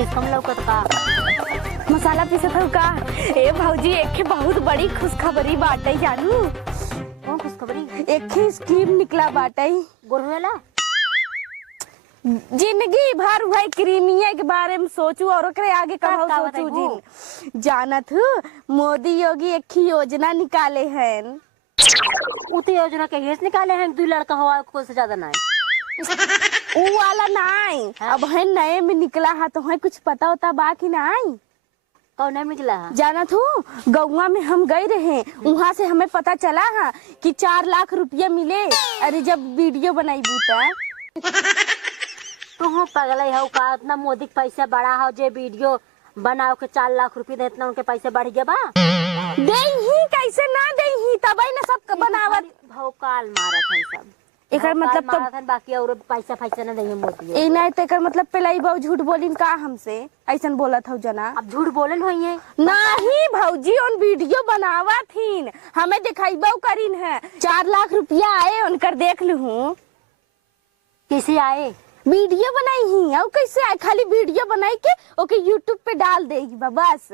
Face कम लौकत का मसाला पीसत हूँ का। ए भौजी एक बहुत बड़ी खुशखबरी बाटे जानू। कौन खुशखबरी? एक स्कीम निकला बाटे गोरवेला। जिंदगी भर भाई क्रीमिया के बारे में सोचू और ओकरे आगे कहूँ का सोचू जिन जानत हूँ मोदी योगी एक योजना निकाले हैं। उते योजना के हेस निकाले हैं 2 लड़का हवा को से ज्यादा नहीं ऊ वाला नहीं अब है नए में निकला है तो है कुछ पता होता बाकी नहीं। कौन नहीं निकला है? जाना तू गौवा में हम गए रहे वहाँ से हमें पता चला है कि 4 लाख रुपया मिले। अरे जब वीडियो बनाई बूता तो हम पगला है का इतना मोदी के पैसा बढ़ा हो जे वीडियो बनाओ के 4 लाख रुपया दे इतना उनके पैसे बढ़ गया बा। दे ही कैसे ना दे ही तब ना सब बनावत भौकाल मारत है सब एकर मतलब तो बाकी और पैसा ना देंगे मोदी। ए नहीं तो एकर मतलब पहले ही बहु झूठ बोलिन का हमसे ऐसन बोलत हूँ जना। अब झूठ बोलन होई है नहीं भौजी उन वीडियो बनावा थीन हमें दिखाईबो करीन है 4 लाख रुपया आए उनकर देख लूँ। कैसे आए? वीडियो बनाई ही और कैसे आए खाली वीडियो बनाई के ओके यूट्यूब पे डाल देगी बस।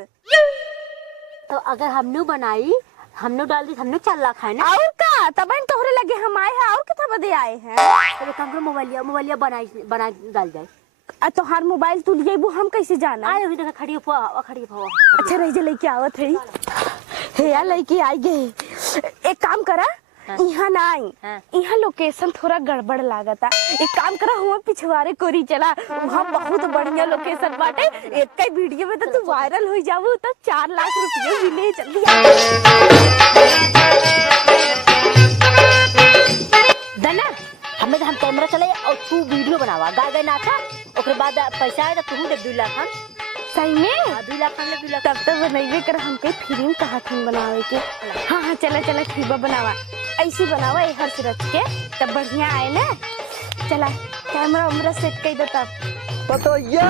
तो अगर हमने बनाई हमने डाल दी हमने 4 लाख है ना और का तब तोहरे लगे हम आए हैं और कितना बदे आए हैं। तो काम करो मोबाइलिया बना डाल जाए तो हर मोबाइल तू लिए वो हम कैसे जाना। आए अभी देखा खड़ी हो अच्छा रही लेके आवत है हे यार लेके आई गए। एक काम करा यहाँ ना आई यहाँ लोकेशन थोड़ा गड़बड़ लागता। एक काम करा हुआ पिछवाड़े कोरी चला वहाँ बहुत बढ़िया लोकेशन बाटे एक ही वीडियो में तो तू वायरल हो जाबू तो 4 लाख रुपये मिले। जल्दी दना हमें हम कैमरा चले और तू वीडियो बनावा गा नाचा ओकरे बाद पैसा आए तो तू दे 2 लाख हम सही में 2 लाख हम 2 लाख तब तो बनइबे कर हमके फिल्म कहा थी बनावे के। हाँ चला ठीक बा बनावा ऐसी बनावा हर से रच के तब बढ़िया आए ना। चला कैमरा उमरा सेट कर दे तब। पतोया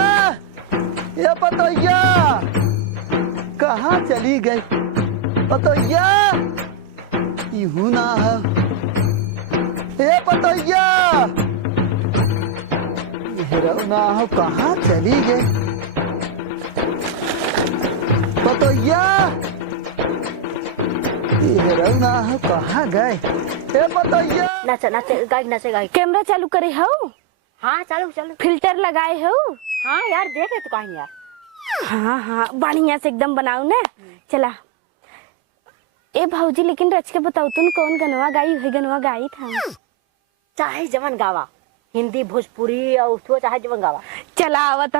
ये पतोया कहाँ चली गई पतोया इहू ना है ये पतोया ना हो कहाँ चली गई पतोया ना हो कहाँ गए ए पतोया। नाचे गाई कैमरा चालू करे हो। हाँ चालू फिल्टर लगाए हो। हाँ यार देखे तो कहीं यार हाँ बढ़िया से एकदम बनाऊ ना। चला ए भौजी लेकिन रच के बताओ तुम कौन गनवा गाई है गनवा गाई था चाहे जमन गावा हिंदी भोजपुरी और उसको चाहे जमन गावा। चला आवत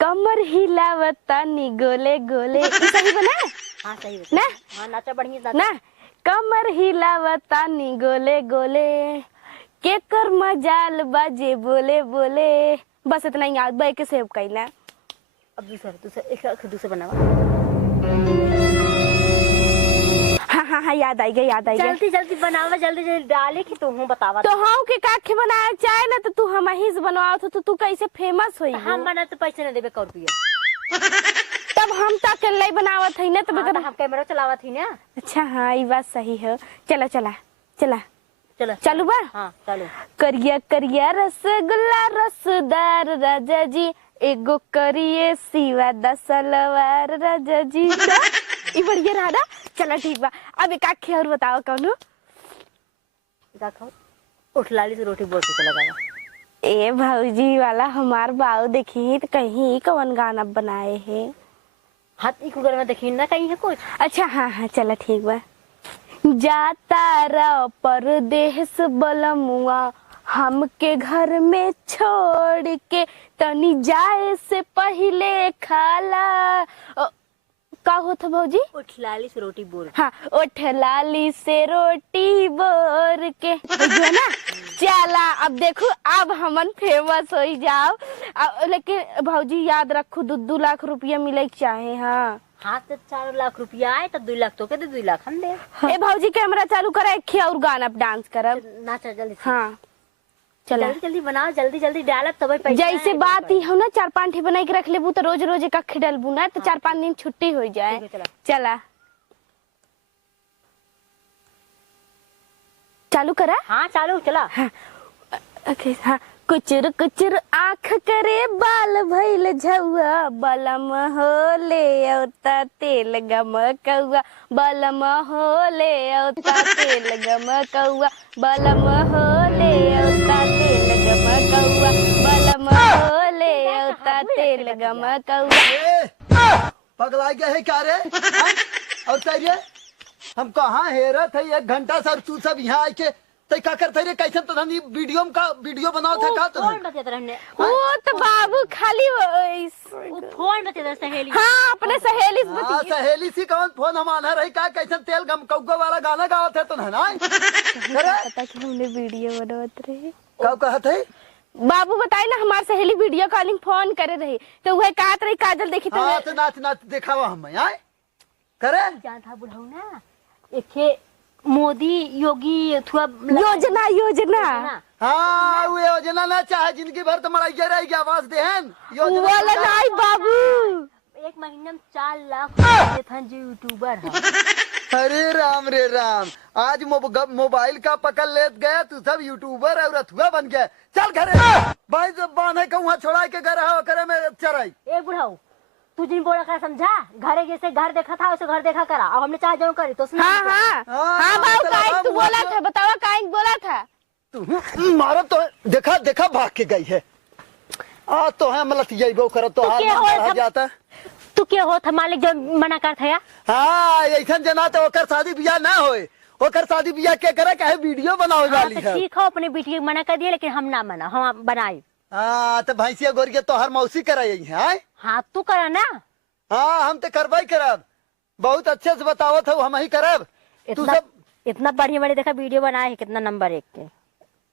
कमर हिलावता नी गोले गोले सही बना। हाँ सही ना हाँ नाचा बढ़िया ना कमर हिलावता नी गोले गोले के कर मजाल बाजे बोले बोले बस इतना ही याद के सेव कैला। अब दूसरा बनावा। हाँ याद आई गई जल्दी बनावा जल्दी डाले कि तू हूँ बतावा तो हम के काखे बनाया चाहे ना तो तू हम ही से बनवाओ तो तू कैसे फेमस होई। हम बना तो पैसे न देबे 1 रुपया तब हम तो अकेले बनावत है ना तब हम कैमरा चलावत ही ना। अच्छा हाँ ये बात सही है। चला चालू बा। हाँ चालू करिया करिया रसगुल्ला रसदार राजा जी एगो करिए सिवा 10 सलवार राजा जी ये बढ़िया रहा ना। चला ठीक बा अब एक आखे और बताओ कौन उठलाली से रोटी बोल के चला जाएगा। ए भौजी वाला हमार बाऊ देखी तो कहीं कौन गाना बनाए है हाथ इको घर में देखी ना कहीं है कुछ। अच्छा हाँ चला ठीक बा जाता रहो परदेश बलमुआ हमके घर में छोड़ के तनी जाए से पहले खाला का होता भौजी उठलाली से रोटी बोल। हाँ उठलाली से रोटी बोर के जो ना। चला अब देखो अब हमन फेमस हो जाओ लेकिन भौजी याद रखो 2 लाख रुपया मिले चाहे। हाँ हाँ तो 4 लाख रुपया आए तो 2 लाख तो के 2 लाख हम दे। ए भौजी कैमरा चालू करा एक और गाना डांस करब नाचा जल्दी। हाँ चला जल्दी बनाओ जल्दी डालब तब पैसा। जैसे बात ही हो ना 4-5 बनाई के रख लेबू तो रोज रोज एक अखे डलबू ना तो 4-5 दिन छुट्टी हो जाए। चला चालू करा। हाँ चालू चला। हाँ ओके हाँ कुचर कुचर आँख करे बाल भइल झौआ बलम हो ले औता तेल गमकौआ बलम हो ले औता तेल गमकौआ बलम हो ले औता तेल गमकौआ बलम हो ले औता तेल गमकौआ। पगला गया है क्या रे हाँ? और सही हम कहाँ हेरत है 1 घंटा सर तू सब यहाँ आके तय का करते रे कैसे तो धनी वीडियो बनाओ था का तो फोन बतेत रहने वो तो बाबू खाली वो फोन बतेत रहे सहेली। हाँ अपने सहेली से हाँ सहेली सी कौन फोन हम आना रही का कैसे तेल गम कौगो वाला गाना गावत है तो ना पता कि हमने वीडियो बनावत रहे कब कहत है बाबू बताई ना हमार सहेली वीडियो कॉलिंग फोन करे रही तो वह कहत रही काजल देखी तो हाँ तो नाच दिखावा हम आए करे जान था बुढ़ऊ ना एके मोदी योगी अथवा योजना हाँ वो योजना ना चाहे जिंदगी भर तो मराइया रहेगी आवाज देहन वाला नहीं बाबू 1 महीने में 4 लाख देते हैं जो यूट्यूबर है। अरे राम रे राम आज मोबाइल का पकड़ ले गया तू सब यूट्यूबर और अथुआ बन गया। चल घरे भाई जब बांधे का वहाँ छोड़ा के घर आओ करे में चराई ए बुढ़ऊ तू जिन बोला कर समझा घरे जैसे घर देखा था वैसे घर देखा करा अब हमने चाहे जो करी तो हाँ बाबू काहे तू बोला था बतावा काहे बोला था तू मारो तो देखा भाग के गई है आ तो है मतलब यही करो तो हाल जाता तू क्या हो था मालिक जो मना कर था। हाँ ऐसा जना तो ओकर शादी ब्याह ना होए ओकर शादी ब्याह के करे कहे वीडियो बनावे वाली है। ठीक है अपने बेटी मना कर दिया लेकिन हम ना मना हम बनाई। हाँ तो भैंसिया गोरिया तो हर मौसी कराई है। हाँ तू करा ना। हाँ हम तो करवाई करब बहुत अच्छे से बताओ था हम ही करब। तू सब इतना बढ़िया बढ़िया देखा वीडियो बनाए है कितना नंबर 1 के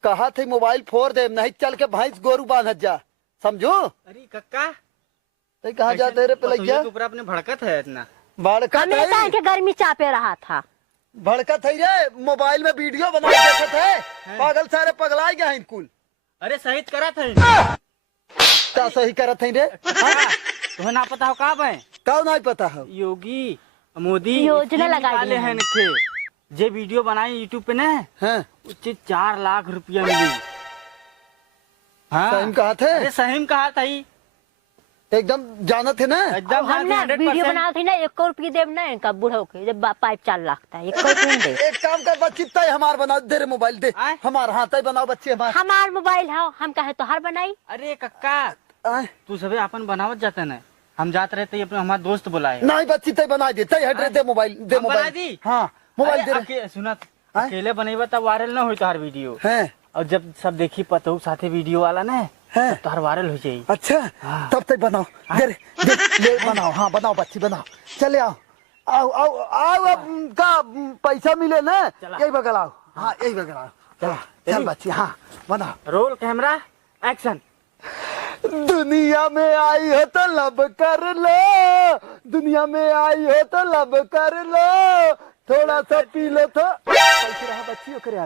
कहा थे मोबाइल फोड़ दे नहीं चल के भैंस गोरू बांध जा समझो। अरे कक्का तो कहाँ जाते रे पलैया ऊपर अपने भड़कत है इतना भड़कत है के गर्मी चापे रहा था भड़कत है रे मोबाइल में वीडियो बना देखत है पागल सारे पगला गए हैं कुल। अरे सही करा था सही करत है रे तुम्हें ना पता हो का भाई कौ नहीं पता है योगी मोदी योजना लगा दी है जे वीडियो बनाई यूट्यूब पे ना उससे 4 लाख रुपया मिली। हाँ सही कहा थे अरे सही कहा था ही एकदम जाना थे ना एकदम हमने वीडियो बना थी ना 1 रुपये देव ना इनका बुढ़ो के जब पाइप 4 लाख था 1 रुपये दे। एक काम कर बच्ची तय हमार बना दे रे मोबाइल दे हमार हाँ तय बनाओ बच्चे हमार मोबाइल है हम कहे तो हर बनाई। अरे कक्का तू सबे अपन बनावत जाता ना हम जाते रहते अपने हमारे दोस्त बुलाए नहीं बच्ची तय बना दे तय हट दे मोबाइल दे मोबाइल हाँ मोबाइल दे सुना अकेले बनेबा तब वायरल ना हो तार वीडियो है और जब सब देखी पतहू साथे वीडियो वाला ना है तार वायरल हो जाये। अच्छा तब तक बनाओ दे ले बनाओ हाँ बनाओ बच्ची बनाओ चले आओ आओ आओ आओ अब का पैसा मिले ना यही बगल आओ हाँ यही बगल आओ चलो चल बच्ची हाँ बनाओ रोल कैमरा एक्शन। दुनिया में आई हो तो लब कर लो दुनिया में आई हो तो लब कर लो थोड़ा सा पी लो तो कैसे रहा बच्ची ओकरे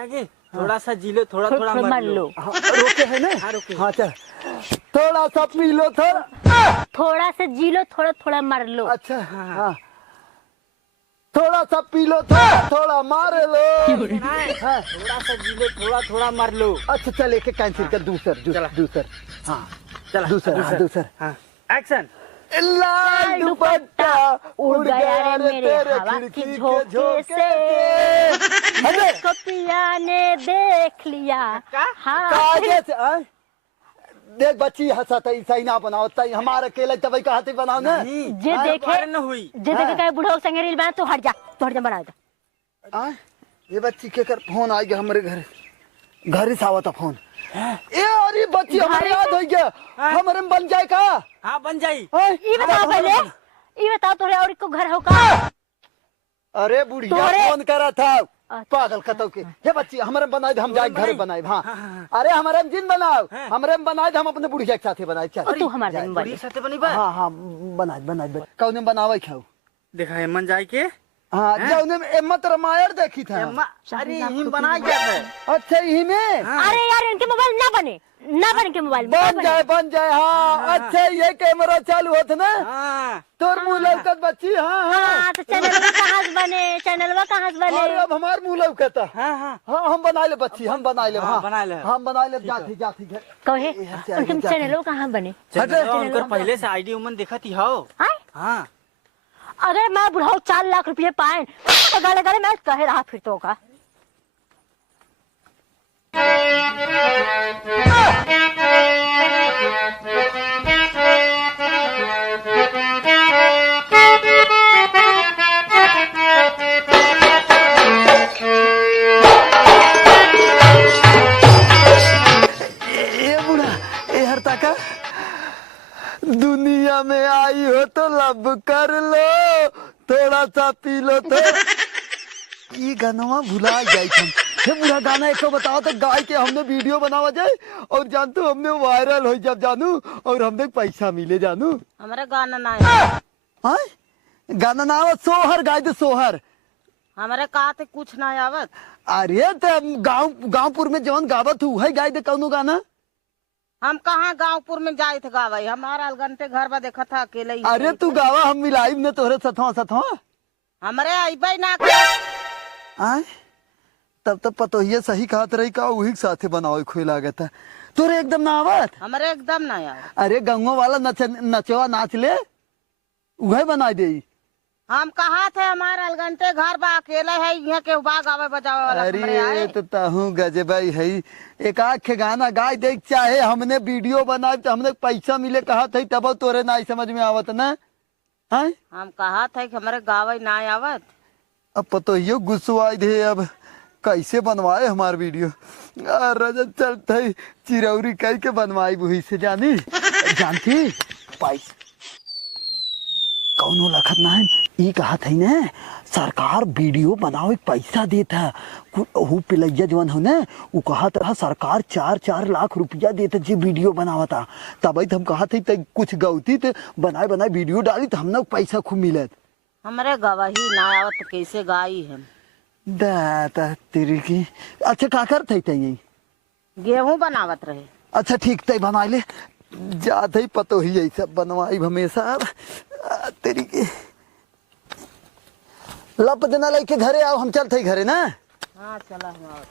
आगे थोड़ा सा जी लो थोड़ा थोड़ा मर लो। हाँ, रोके है ना हाँ रोके हाँ चल थोड़ा सा पी लो थोड़ा सा जी लो थोड़ा थोड़ा मर लो। अच्छा हाँ थोड़ा सा पी लो थोड़ा मार लो थोड़ा सा जी लो थोड़ा थोड़ा मर लो। अच्छा चल एक कैंसिल कर दूसर हाँ चला दूसर एक्शन। लाल दुपट्टा उड़ गया रे तेरे हवा खिड़की की के झोंके से मुझको पिया ने देख लिया। हाँ देख बच्ची हंसत है सही ना बनाओ तई हमारे अकेले तब कहते बनाओ ना जे देखे न हुई जे देखे कहे बुढ़ो संगे रील बना तो हट जा बना दे। ये बच्ची के कर फोन आ गया हमारे घर से आवता फोन ए अरे बच्ची हमारे याद हो गया हमारे में बन जाए का। हाँ बन जाई। ये बताओ पहले ये बताओ तोरे और को घर हो का। अरे बुढ़िया फोन करा था पागल कतो के ये बच्ची हमारे बनाए हम जाए घर बनाए हाँ अरे हमारे में जिन बनाओ हमारे में बनाए हम अपने बुढ़िया के साथ बनाए चल तू हमारे में साथे बनी बा। हाँ हाँ बनाए कौन बनावे खाओ देखा है मन जाए के हाँ जौने में एम्मत रामायण देखी था। अरे यही बनाया गया था। अच्छा यही में अरे यार इनके मोबाइल ना बने के मोबाइल बन जाए हाँ। अच्छा ये कैमरा चालू होता ना हाँ तोर मुँह लौकत बच्ची। हाँ हाँ तो चैनलवा कहाँ से बने और अब हमार मुँह लौकता। हाँ हाँ हाँ हम बना ले बच्ची हम बना ले। हाँ बना ले। हम बना ले जाती जाती घर। कहे उनके चैनलवा कहाँ बने उनकर पहले से आईडी उमन देखा थी हो। आए हाँ अगर मैं बुढ़ाऊ 4 लाख रुपये पाए तो गाले गाले मैं कहे रहा फिर तो का ए बुढ़ा ए हरता का दुनिया में आई हो तो लब कर लो थोड़ा सा पी लो तो ये गाना भुला जाए हम। हे बुढ़ा गाना एक बताओ तो गाय के हमने वीडियो बनावा जाए और जानतू हमने वायरल हो जब जानू और हमने पैसा मिले जानू। हमारे गाना ना हाँ गाना ना आवत सोहर गाय दे सोहर। हमारे कहा थे कुछ ना आवत। अरे तो गाँवपुर में जवन गावत हूँ है गाय दे कौनो गाना। हम कहाँ गांवपुर में जाए थे गावाई हमारा अलगंटे घर बा देखा था अकेले ही। अरे तू गावा हम मिलाई ने तोहरे सथवा हमारे अबे ना आय तब तक पतो ही सही कहत रही का वही साथे बनाओ खोई लागत है तोरे एकदम ना आवत। हमारे एकदम ना यार। अरे गंगो वाला नचवा नाच ले वही बना दे। हम कहा थे हमारा अलगंटे घर बा अकेले है यहाँ के बा गावे बजावे वाला हमारे आए। अरे तो ताहू गजबाई है एक आख गाना गाय देख चाहे हमने वीडियो बनाए तो हमने पैसा मिले कहा था तब तोरे ना समझ में आवत ना। हाँ हम कहा था कि हमारे गावे ना आवत। अब पतो यो गुस्सुआई दे अब कैसे बनवाए हमार वीडियो। रजत चलते चिरौरी कह के बनवाई वही से जानी जानती पैसा कौनो लखत ना है ये कहा था ना सरकार वीडियो बनावे पैसा देता हूँ पिलैया जवन हो ना वो कहा था सरकार 4-4 लाख रुपया देता जी वीडियो बनावा था तब हम कहा थे कुछ गौती तो बनाए वीडियो डाली तो हमने पैसा खूब मिलत। हमारे गवाही ना आवत तो कैसे गाई हम दाता तेरी की। अच्छा का करते यही गेहूं बनावत रहे। अच्छा ठीक तय बना ले जाते ही पतो ही यही सब बनवाई हमेशा तेरी की लप देना लेके घरे आओ हम चलते घरे ना। हाँ चला हम आवत।